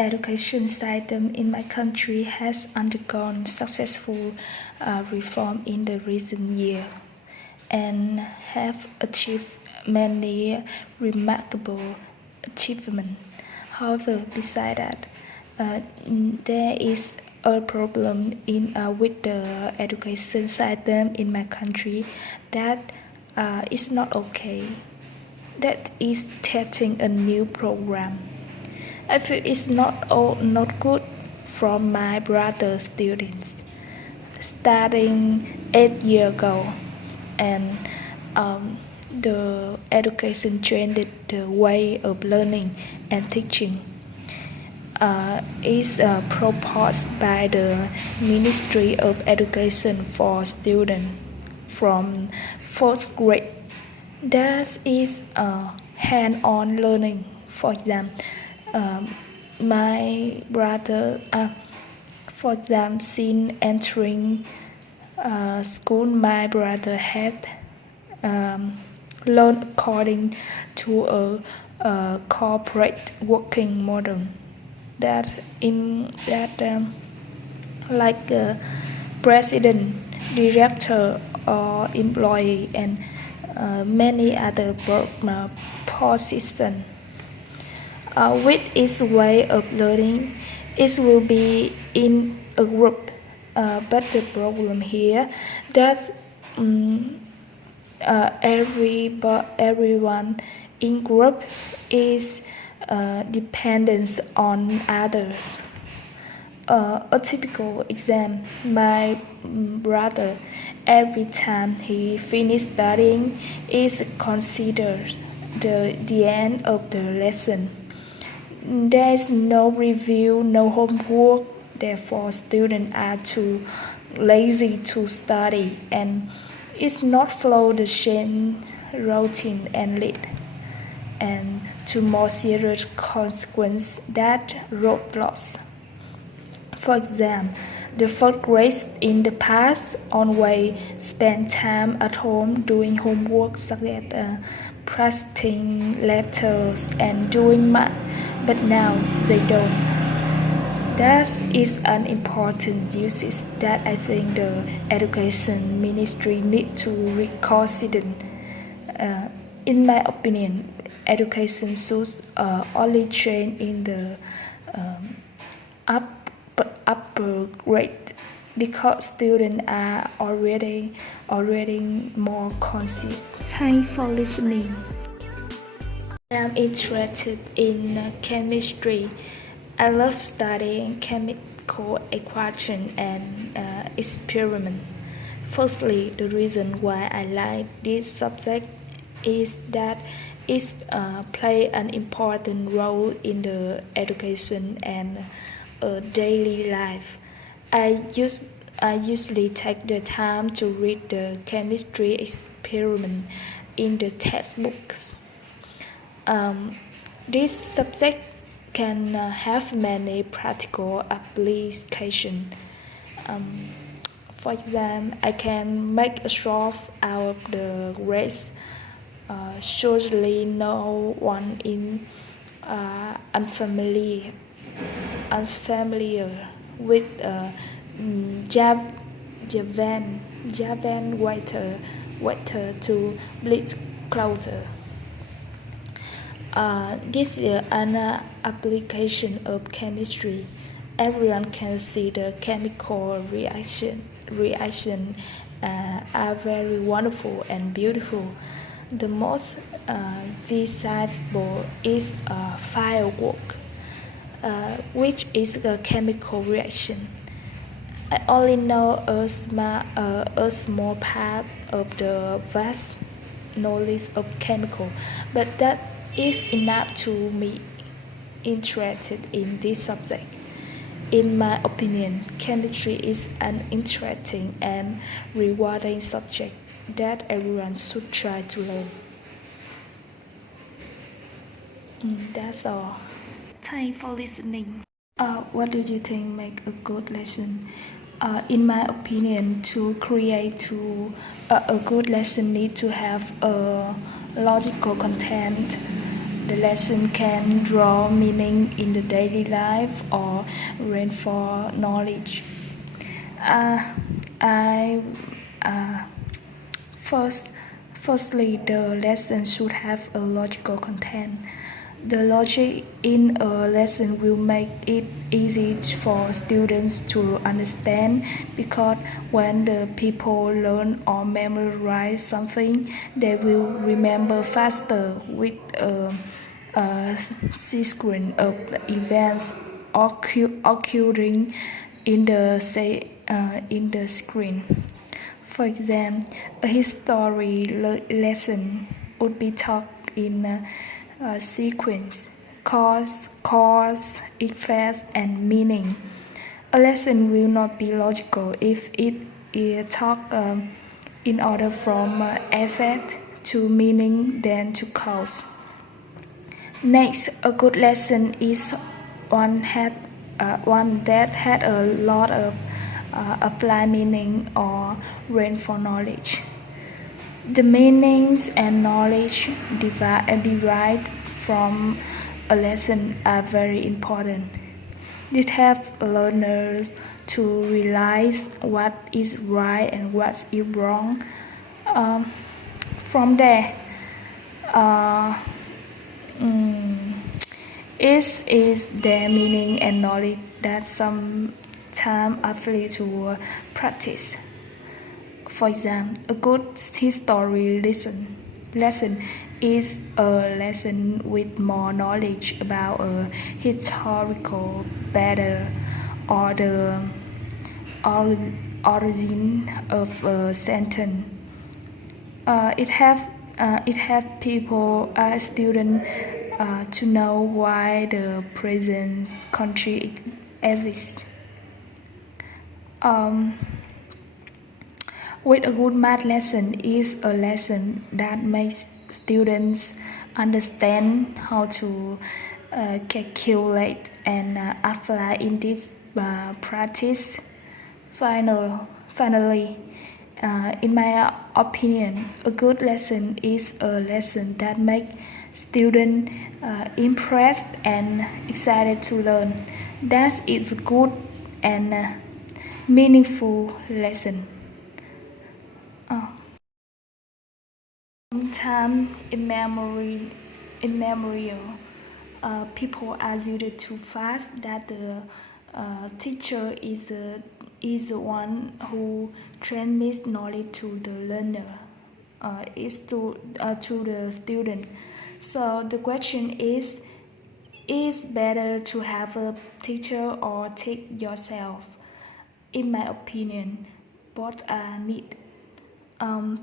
education system in my country has undergone successful reform in the recent years and have achieved many remarkable achievements. However, besides that, there is a problem with the education system in my country that is not okay. That is testing a new program. I feel it's not good from my brother students starting 8 years ago, and the education changed the way of learning and teaching. Is proposed by the Ministry of Education for students from fourth grade. That is hand-on learning. For example, my brother, for example, since entering school, my brother had learned according to a corporate working model. That like president, director, or employee, and many other positions. With its way of learning, it will be in a group. But the problem here that everyone in group is dependent on others. A typical exam, my brother, every time he finished studying, is considered the end of the lesson. There is no review, no homework, therefore students are too lazy to study and it's not follow the same routine and lead and to more serious consequences that roadblocks. For example, the fourth grade in the past always spent time at home doing homework such as practicing letters and doing math, but now they don't. That is an important usage that I think the education ministry need to reconsider. In my opinion, education should only train in the upper grade because students are already more conscious. Thanks for listening. I am interested in chemistry. I love studying chemical equation and experiment. Firstly, the reason why I like this subject is that it plays an important role in the education and daily life. I usually take the time to read the chemistry experiment in the textbooks. This subject can have many practical applications. For example, I can make a straw out of the grass. Surely no one is unfamiliar with Javan water to bleach clothes. This is an application of chemistry. Everyone can see the chemical reaction are very wonderful and beautiful. The most visible is firework, which is a chemical reaction. I only know a small part of the vast knowledge of chemical, but that is enough to me interested in this subject. In my opinion, chemistry is an interesting and rewarding subject that everyone should try to learn. That's all. Thanks for listening. What do you think make a good lesson? In my opinion, to create a good lesson need to have a logical content The lesson can draw meaning in the daily life or reinforce knowledge. Uh, I first, Firstly, the lesson should have a logical content. The logic in a lesson will make it easy for students to understand because when the people learn or memorize something, they will remember faster with a sequence of events occurring in the screen. For example, a history lesson would be taught in a sequence, cause, effects, and meaning. A lesson will not be logical if it is taught in order from effect to meaning then to cause. Next, a good lesson is one that had a lot of applied meaning or reinforced knowledge. The meanings and knowledge derived from a lesson are very important. This helps learners to realize what is right and what is wrong. From there, uh, is their meaning and knowledge that sometimes apply to practice. For example, a good history lesson is a lesson with more knowledge about a historical battle or the origin of a sentence. It have people, students, to know why the present country exists. With a good math lesson is a lesson that makes students understand how to calculate and apply in this practice. Finally, in my opinion, a good lesson is a lesson that makes students impressed and excited to learn. That is a good and meaningful lesson. Sometimes immemorial, people argued too fast that the teacher is the one who transmits knowledge to the learner, to the student. So the question is better to have a teacher or teach yourself? In my opinion, both are needed.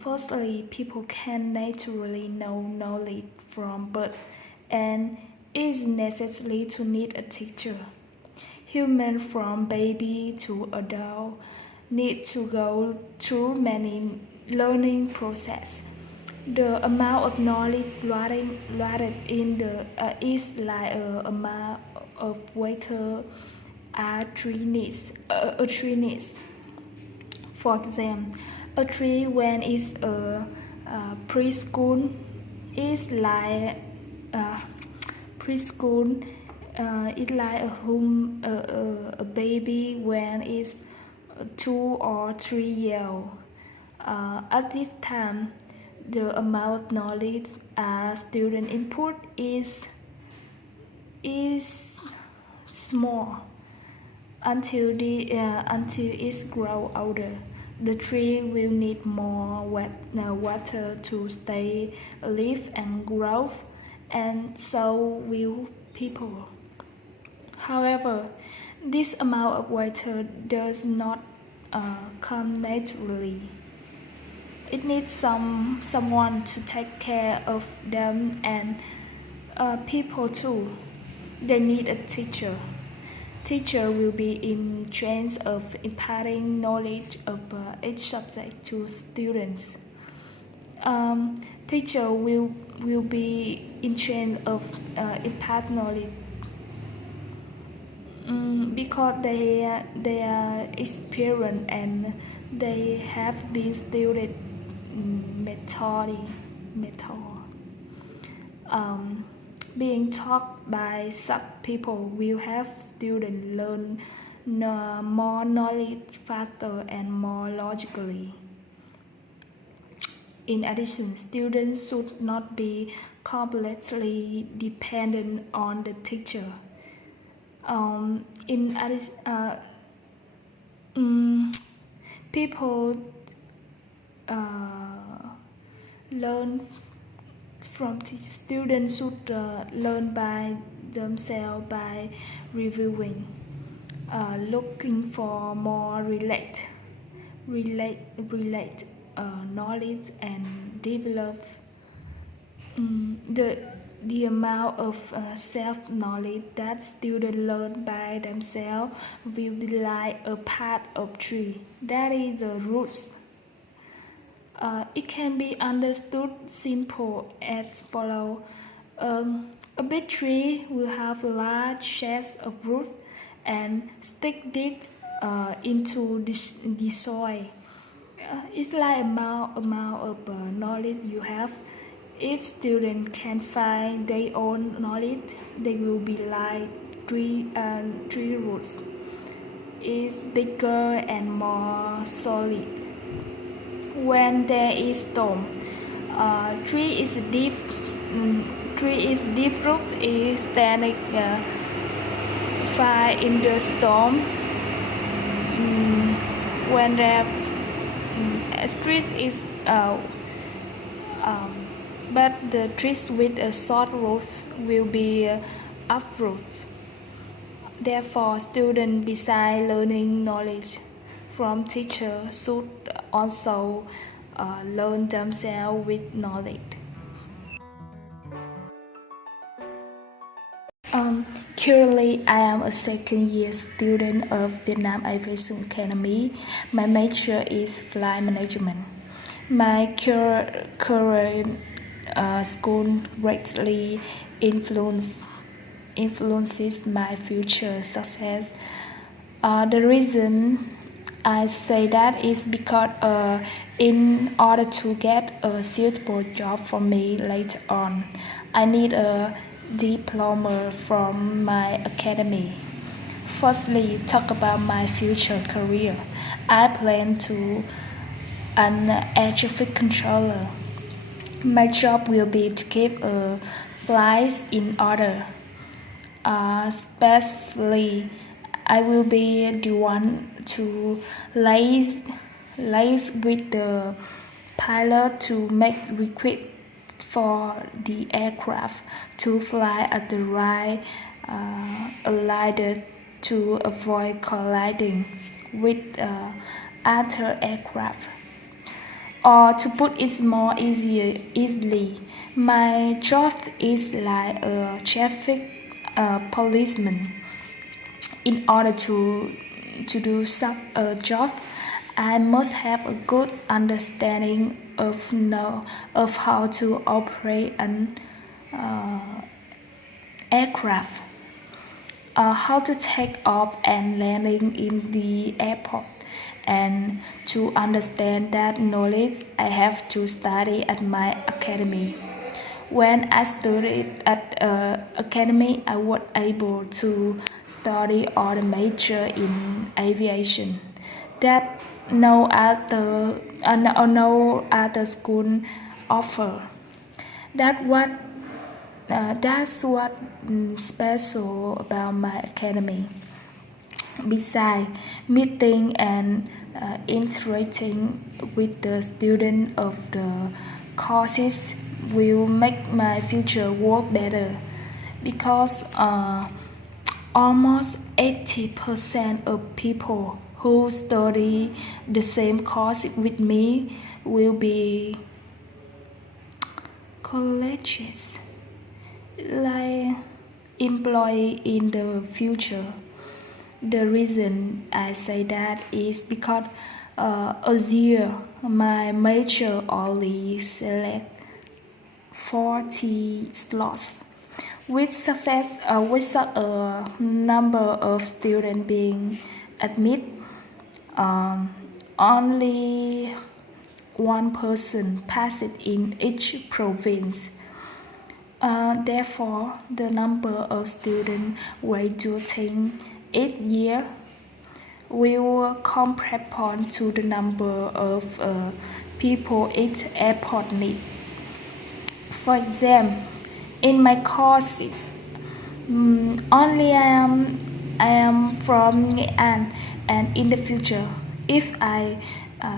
Firstly, people can naturally know knowledge from birth, and it is necessary to need a teacher. Humans from baby to adult need to go through many learning process. The amount of knowledge loaded in the is like a amount of water a tree needs. For example, a tree when it's preschool is like preschool. It's like a baby when it's 2 or 3 years old. At this time, the amount of knowledge a student input is small until it grows older. The tree will need more water to stay alive and grow, and so will people. However, this amount of water does not come naturally. It needs someone to take care of them, and people too. They need a teacher. Teacher will be in charge of imparting knowledge of each subject to students. Teacher will be in charge of impart knowledge because they are experienced and they have been studied method. being taught by such people will help students learn more knowledge faster and more logically. In addition, students should not be completely dependent on the teacher. In addition, people learn from teachers. Students should learn by themselves by reviewing, looking for more relate knowledge and develop the amount of self-knowledge that students learn by themselves will be like a part of tree. That is the roots. It can be understood simple as follow. A big tree will have large sheds of roots and stick deep into the soil. It's like amount of knowledge you have. If students can find their own knowledge, they will be like tree roots. It's bigger and more solid. When there is storm, tree is deep root is standing fire in the storm. When the street is but the trees with a short root will be uproot. Therefore, students besides learning knowledge from teachers should also learn themselves with knowledge. Currently, I am a second-year student of Vietnam Aviation Academy. My major is flight management. My current school greatly influences my future success. The reason I say that is because in order to get a suitable job for me later on, I need a diploma from my academy. Firstly, talk about my future career. I plan to an air traffic controller. My job will be to keep flights in order. Specifically, I will be the one to liaise with the pilot to make requests for the aircraft to fly at the right altitude to avoid colliding with other aircraft. Or to put it more easily, my job is like a traffic policeman. In order to do such a job, I must have a good understanding of how to operate an aircraft, how to take off and landing in the airport. And to understand that knowledge, I have to study at my academy. When I studied at academy, I was able to study all the major in aviation that no other school offer. That's what special about my academy. Besides, meeting and interacting with the students of the courses will make my future work better because almost 80% of people who study the same course with me will be colleges, like employee in the future. The reason I say that is because a year my major only select 40 slots. With success, with a number of students being admitted, only one person passed in each province. Therefore, the number of students graduating each year will correspond to the number of people each airport needs. For example, in my courses, only I am from Nghệ and in the future, if I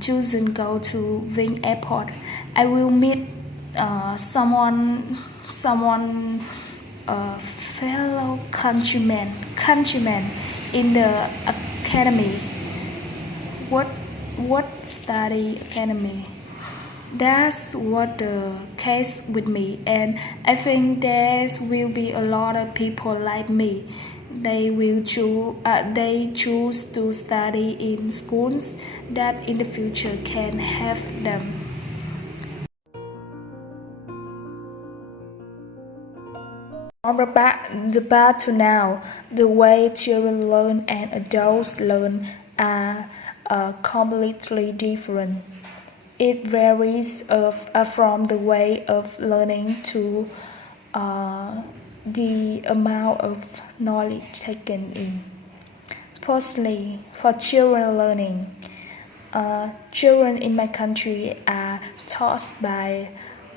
choose to go to Vinh Airport, I will meet someone fellow countrymen in the academy. What study academy? That's what the case with me, and I think there will be a lot of people like me. They choose to study in schools that in the future can help them. From the past to now, the way children learn and adults learn are completely different. It varies from the way of learning to the amount of knowledge taken in. Firstly, for children learning, children in my country are taught by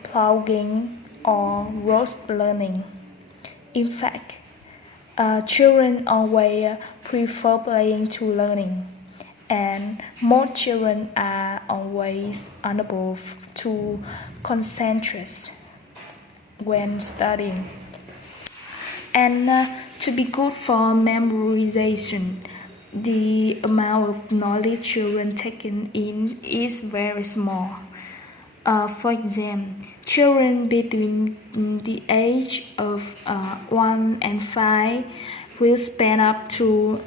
plugging or rote learning. In fact, children always prefer playing to learning, and most children are always unable to concentrate when studying. And to be good for memorization, the amount of knowledge children taken in is very small. For example, children between the age of 1 and 5 will spend up to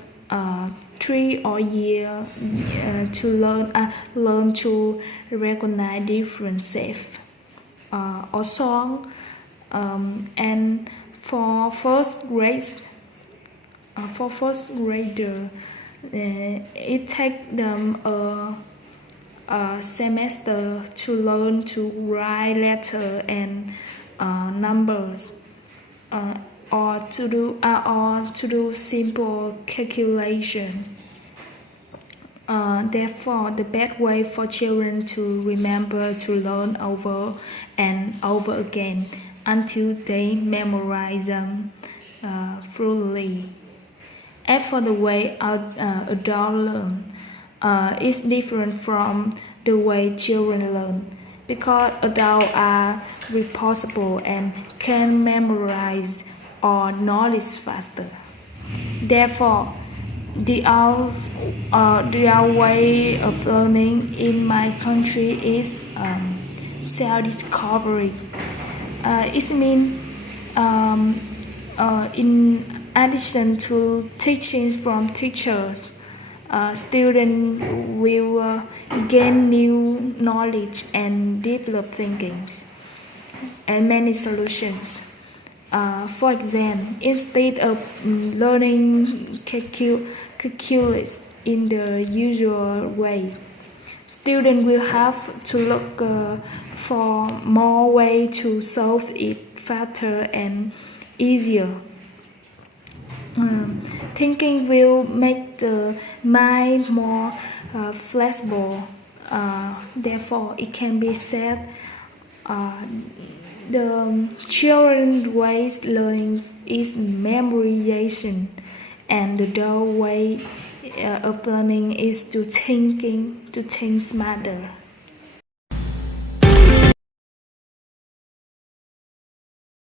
3 or year to learn to recognize different shapes or song. And for first grader, it takes them a semester to learn to write letters and numbers, or to do simple calculation. Therefore, the best way for children to remember to learn over and over again until they memorize them fully. As for the way adults learn, is different from the way children learn, because adults are responsible and can memorize or knowledge faster. Therefore, the way of learning in my country is self-discovery. It means in addition to teachings from teachers, students will gain new knowledge and develop thinking and many solutions. For example, instead of learning calculus in the usual way, students will have to look for more ways to solve it faster and easier. Thinking will make the mind more flexible. Therefore, it can be said the children's ways learning is memorization, and the adult way of learning is to think smarter.